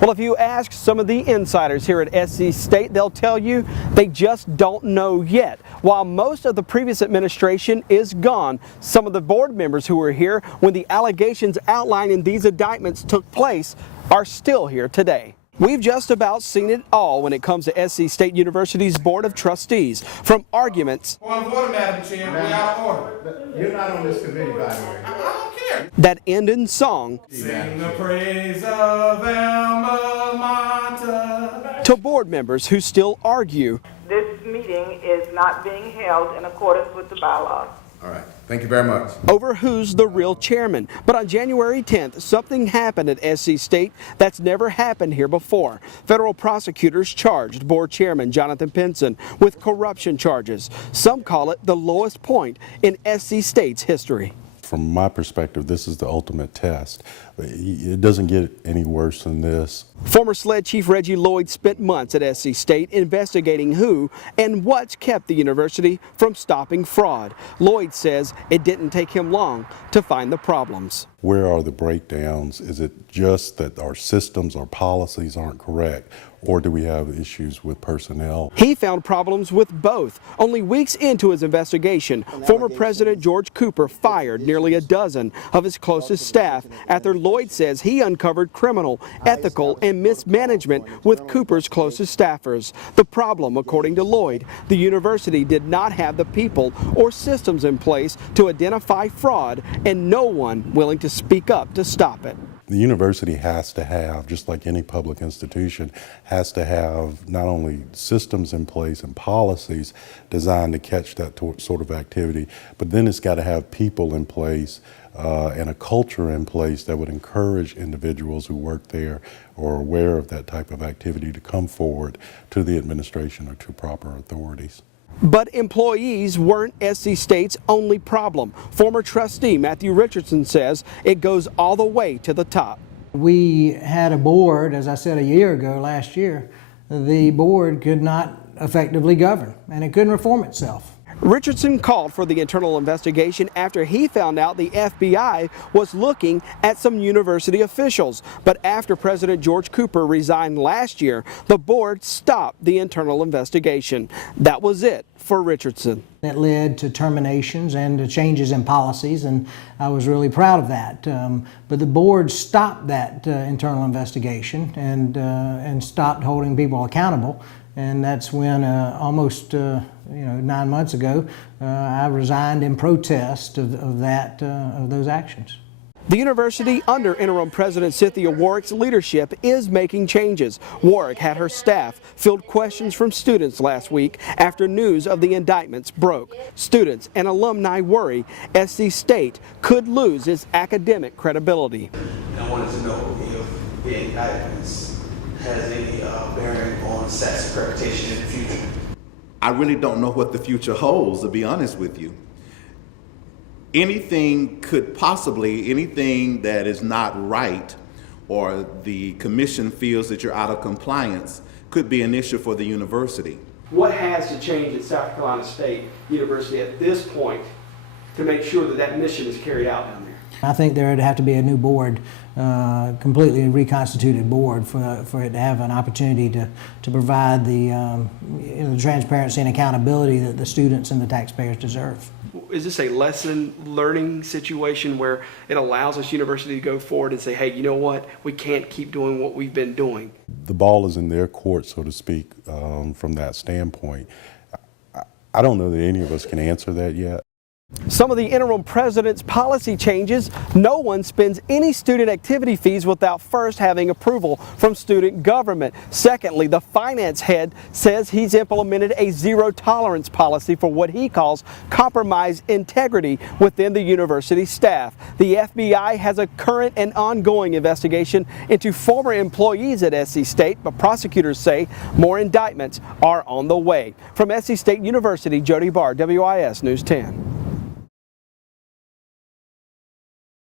Well, if you ask some of the insiders here at SC State, they'll tell you they just don't know yet. While most of the previous administration is gone, some of the board members who were here when the allegations outlined in these indictments took place are still here today. We've just about seen it all when it comes to SC State University's Board of Trustees, from arguments Point of order, Madam Chair. We're out of order. You're not on this committee, by the way. I don't care. that end in song Sing the praise of alma mater. to board members who still argue This meeting is not being held in accordance with the bylaws. All right. Thank you very much. over who's the real chairman. But on January 10th, something happened at SC State that's never happened here before. Federal prosecutors charged board chairman Jonathan Pinson with corruption charges. Some call it the lowest point in SC State's history. From my perspective, this is the ultimate test. It doesn't get any worse than this. Former SLED Chief Reggie Lloyd spent months at SC State investigating who and what's kept the university from stopping fraud. Lloyd says it didn't take him long to find the problems. Where are the breakdowns? Is it just that our systems, our policies aren't correct, or do we have issues with personnel? He found problems with both. Only weeks into his investigation, former President George Cooper fired nearly a dozen of his closest staff after Lloyd says he uncovered criminal, ethical, and mismanagement with Cooper's closest staffers. The problem, according to Lloyd, the university did not have the people or systems in place to identify fraud and no one willing to speak up to stop it. The university has to have, just like any public institution, has to have not only systems in place and policies designed to catch that sort of activity, but then it's got to have people in place and a culture in place that would encourage individuals who work there or are aware of that type of activity to come forward to the administration or to proper authorities. But employees weren't SC State's only problem. Former trustee Matthew Richardson says it goes all the way to the top. We had a board, as I said a year ago, last year, the board could not effectively govern and it couldn't reform itself. Richardson called for the internal investigation after he found out the FBI was looking at some university officials. But after President George Cooper resigned last year, the board stopped the internal investigation. That was it for Richardson. It led to terminations and to changes in policies, and I was really proud of that. But the board stopped that internal investigation and stopped holding people accountable. And that's when almost 9 months ago, I resigned in protest of those actions. The university, under interim president Cynthia Warwick's leadership, is making changes. Warwick had her staff field questions from students last week after news of the indictments broke. Students and alumni worry SC State could lose its academic credibility. I wanted to know if the indictments has any bearing on SAT's accreditation in the future. I really don't know what the future holds, to be honest with you. Anything that is not right or the commission feels that you're out of compliance could be an issue for the university. What has to change at South Carolina State University at this point to make sure that that mission is carried out down there? I think there would have to be a new board, completely reconstituted board for it to have an opportunity to provide the transparency and accountability that the students and the taxpayers deserve. Is this a lesson learning situation where it allows us university to go forward and say, hey, you know what, we can't keep doing what we've been doing? The ball is in their court, so to speak, from that standpoint. I don't know that any of us can answer that yet. Some of the interim president's policy changes: no one spends any student activity fees without first having approval from student government. Secondly, the finance head says he's implemented a zero tolerance policy for what he calls compromised integrity within the university staff. The FBI has a current and ongoing investigation into former employees at SC State, but prosecutors say more indictments are on the way. From SC State University, Jody Barr, WIS News 10.